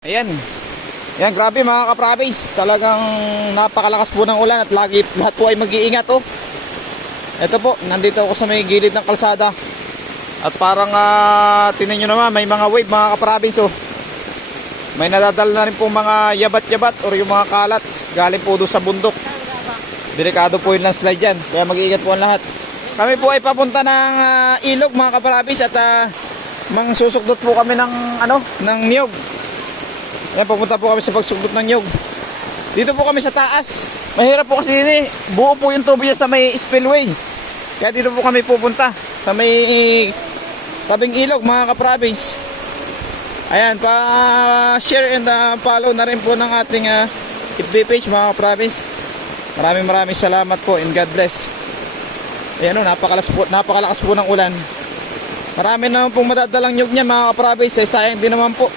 Ayan. Ayan, grabe mga kaprabis. Talagang napakalakas po ng ulan at lagi lahat po ay mag-iingat oh. Ito po, nandito ako sa may gilid ng kalsada. At parang uh, tinan nyo naman, may mga wave mga kaprabis oh. May nadadala na rin po mga yabat-yabat or yung mga kalat. Galing po doon sa bundok. Delikado po yung landslide dyan. Kaya mag-iingat po ang lahat. Kami po ay papunta ng ah, ilog mga kaprabis at uh, mang susukdot po kami ng ano, ng niyog. Ayan, pupunta po kami sa pagsugdot ng nyog. Dito po kami sa taas. Mahirap po kasi din eh. Buo po yung tubig sa may spillway. Kaya dito po kami pupunta. Sa may tabing ilog mga ka-province. Ayan, pa-share and uh, follow na rin po ng ating uh, FB page mga ka-province. Maraming maraming salamat po and God bless. Ayan o, napakalakas po, napakalakas po ng ulan. Marami naman pong madadalang nyog niyan mga ka-province. Eh, sayang din naman po.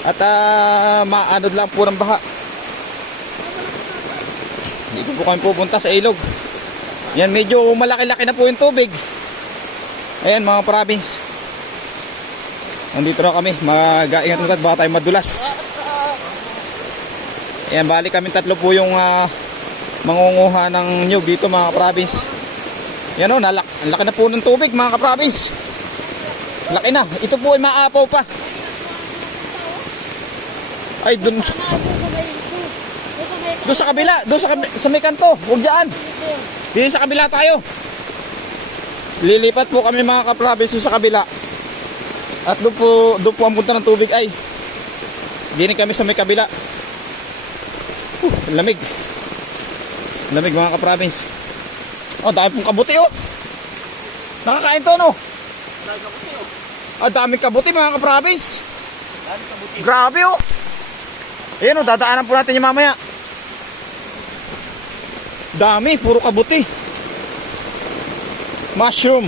At uh, maanod lang po ng baha. Dito po kami pupunta sa ilog. Yan, medyo malaki-laki na po yung tubig. Ayan mga province. Nandito na kami. Mag-ingat na baka tayo madulas. Ayan, bali kami tatlo po yung uh, mangunguha ng nyug dito mga province. Yan o, nalak ang laki na po ng tubig mga province. Laki na. Ito po ay maapaw pa. Ay, dun, doon sa kabila, doon sa, kabi- sa may kanto, huwag dyan. Dito sa kabila tayo. Lilipat po kami mga kaprabis doon sa kabila. At doon po, doon po ang punta ng tubig ay. Dinig kami sa may kabila. Uh, lamig. Lamig mga kaprabins. Oh, dami pong kabuti oh. Nakakain to no? Ah, daming kabuti mga kaprabins. Grabe oh. Ayan o, dadaanan po natin yung mamaya. Dami, puro kabuti. Mushroom.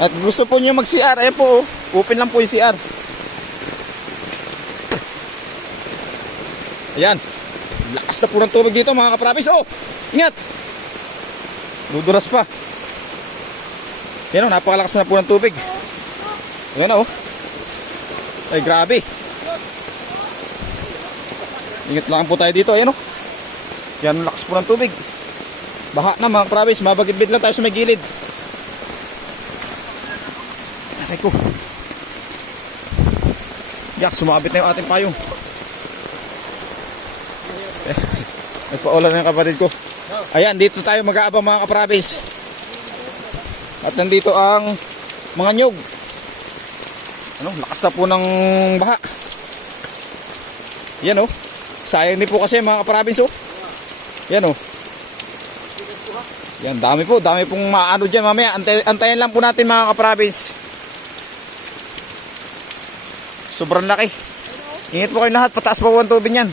At gusto po nyo mag-CR, ayan po, oh. open lang po yung CR. Ayan. Lakas na po ng tubig dito mga kaprabis. Oh, ingat. Duduras pa. Ayan o, napakalakas na po ng tubig. Ayan o. Ay, grabe. Ingat lang po tayo dito, ayan o. Yan ang lakas po ng tubig. Baha na mga province, mabagibid lang tayo sa may gilid. Aray ko. Yak, sumabit na yung ating payong. Eh, nagpaulan ng kapatid ko. Ayan, dito tayo mag-aabang mga kaprovince. At nandito ang mga nyog. Ano, lakas na po ng baha. Yan oh. Sayang din po kasi mga kaprovince oh. Yan oh. Yan, dami po, dami pong maano dyan mamaya. Antay, antayin lang po natin mga kaprovince. Sobrang laki. Ingat po kayo lahat, pataas pa po ang tubig yan.